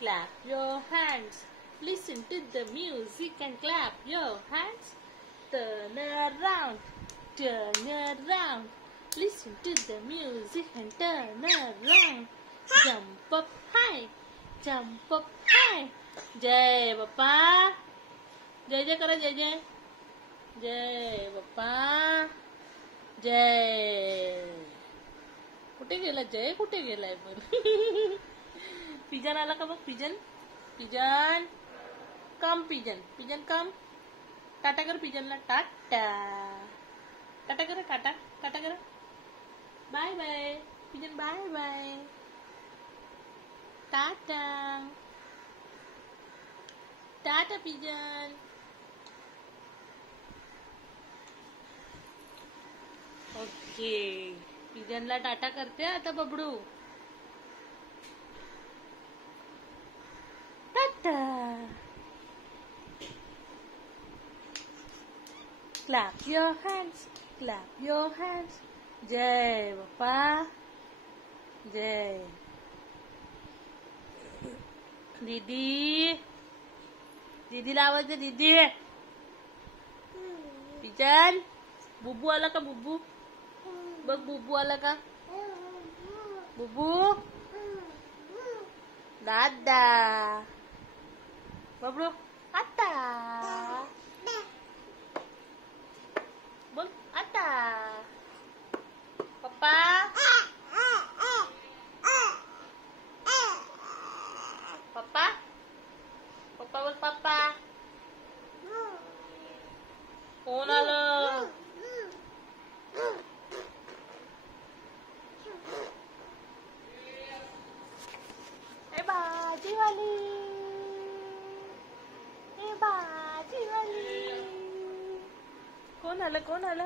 Clap your hands. Listen to the music and clap your hands. Turn around, turn around. Listen to the music and turn around. Jump up high, jump up high. जय बाप्पा, जय जय करा, जय जय, जय बाप्पा, जय. कुठे गेला जय, कुठे गेलाय पण? Pigeon आला का बघ, pigeon, pigeon come, pigeon, pigeon come. Tata कर पिजनला, टाटा, टाटा कर, टाटा, टाटा कर, bye bye pigeon, bye bye, tata, tata pigeon. Okay, पिजनला टाटा करते आता बबडू. Tata. Clap your hands, clap your hands. जय बाप्पा, जय. दीदी, दीदीला आवाज दे, दीदी. पिजन, बुबू आला का, बुबू बघ, बुबू आला का, बुबू, दादा, बबडू, आता बोल, आता पप्पा, पप्पा, पप्पा बोल, पप्पा. कोण आलं? ए भाजीवाली, ए भाजीवाली. कोण आलं, कोण आलं?